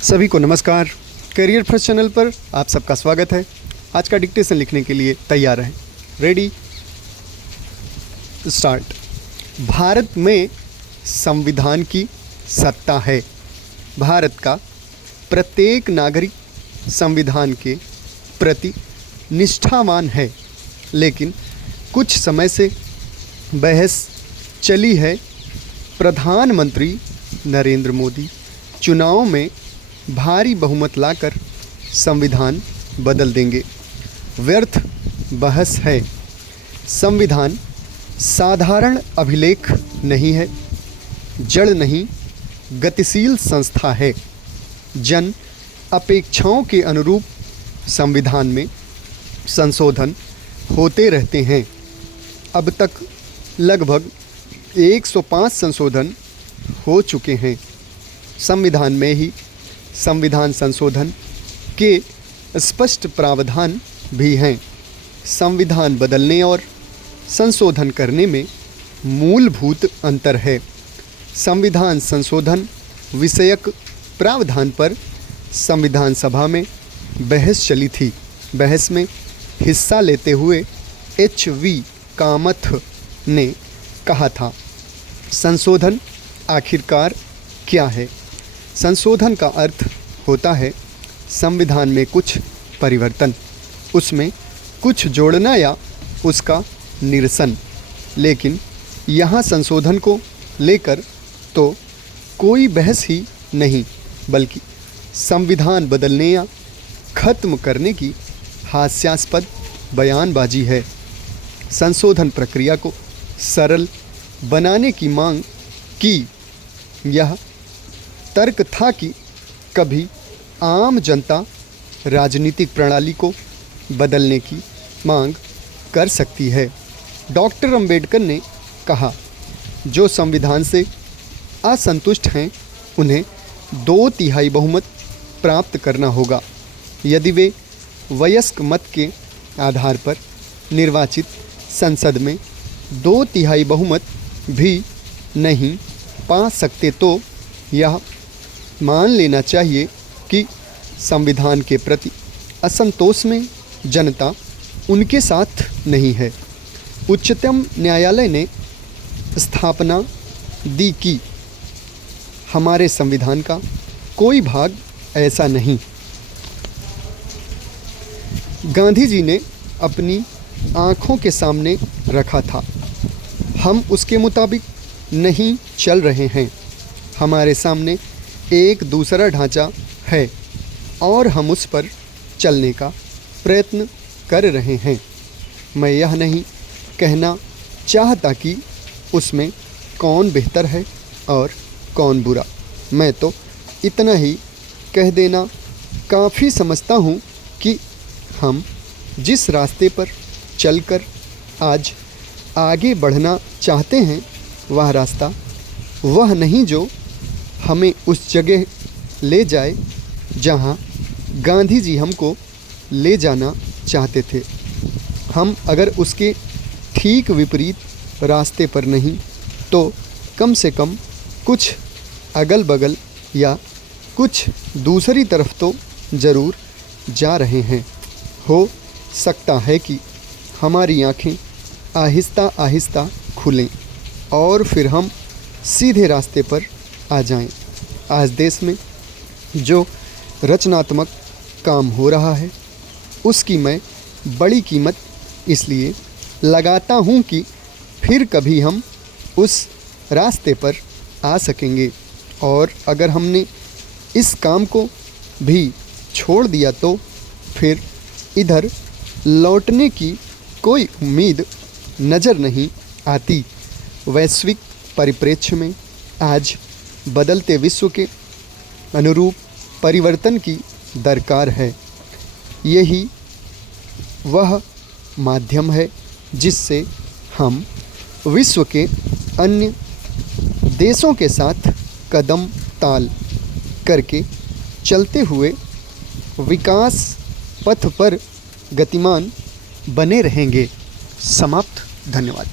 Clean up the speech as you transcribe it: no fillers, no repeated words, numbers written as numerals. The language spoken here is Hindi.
सभी को नमस्कार। करियर फर्स्ट चैनल पर आप सबका स्वागत है। आज का डिक्टेशन लिखने के लिए तैयार हैं। Ready start. भारत में संविधान की सत्ता है। भारत का प्रत्येक नागरिक संविधान के प्रति निष्ठावान है, लेकिन कुछ समय से बहस चली है प्रधानमंत्री नरेंद्र मोदी चुनाव में भारी बहुमत लाकर संविधान बदल देंगे। व्यर्थ बहस है। संविधान साधारण अभिलेख नहीं है, जड़ नहीं, गतिशील संस्था है। जन अपेक्षाओं के अनुरूप संविधान में संशोधन होते रहते हैं। अब तक लगभग 105 संशोधन हो चुके हैं। संविधान में ही संविधान संशोधन के स्पष्ट प्रावधान भी हैं। संविधान बदलने और संशोधन करने में मूलभूत अंतर है। संविधान संशोधन विषयक प्रावधान पर संविधान सभा में बहस चली थी। बहस में हिस्सा लेते हुए H.V. कामथ ने कहा था, संशोधन आखिरकार क्या है? संशोधन का अर्थ होता है संविधान में कुछ परिवर्तन, उसमें कुछ जोड़ना या उसका निरसन। लेकिन यहाँ संशोधन को लेकर तो कोई बहस ही नहीं, बल्कि संविधान बदलने या ख़त्म करने की हास्यास्पद बयानबाजी है। संशोधन प्रक्रिया को सरल बनाने की मांग की। यह तर्क था कि कभी आम जनता राजनीतिक प्रणाली को बदलने की मांग कर सकती है। डॉक्टर अंबेडकर ने कहा, जो संविधान से असंतुष्ट हैं उन्हें 2/3 बहुमत प्राप्त करना होगा। यदि वे वयस्क मत के आधार पर निर्वाचित संसद में 2/3 बहुमत भी नहीं पा सकते तो यह मान लेना चाहिए कि संविधान के प्रति असंतोष में जनता उनके साथ नहीं है। उच्चतम न्यायालय ने स्थापना दी कि हमारे संविधान का कोई भाग ऐसा नहीं। गांधी जी ने अपनी आँखों के सामने रखा था। हम उसके मुताबिक नहीं चल रहे हैं। हमारे सामने एक दूसरा ढांचा है और हम उस पर चलने का प्रयत्न कर रहे हैं। मैं यह नहीं कहना चाहता कि उसमें कौन बेहतर है और कौन बुरा। मैं तो इतना ही कह देना काफ़ी समझता हूँ कि हम जिस रास्ते पर चलकर आज आगे बढ़ना चाहते हैं, वह रास्ता वह नहीं जो हमें उस जगह ले जाए जहां गांधी जी हमको ले जाना चाहते थे। हम अगर उसके ठीक विपरीत रास्ते पर नहीं तो कम से कम कुछ अगल बगल या कुछ दूसरी तरफ तो ज़रूर जा रहे हैं। हो सकता है कि हमारी आँखें आहिस्ता आहिस्ता खुलें और फिर हम सीधे रास्ते पर आ जाएं। आज देश में जो रचनात्मक काम हो रहा है, उसकी मैं बड़ी कीमत इसलिए लगाता हूं कि फिर कभी हम उस रास्ते पर आ सकेंगे, और अगर हमने इस काम को भी छोड़ दिया तो फिर इधर लौटने की कोई उम्मीद नज़र नहीं आती। वैश्विक परिप्रेक्ष्य में आज बदलते विश्व के अनुरूप परिवर्तन की दरकार है। यही वह माध्यम है जिससे हम विश्व के अन्य देशों के साथ कदम ताल करके चलते हुए विकास पथ पर गतिमान बने रहेंगे। समाप्त। धन्यवाद।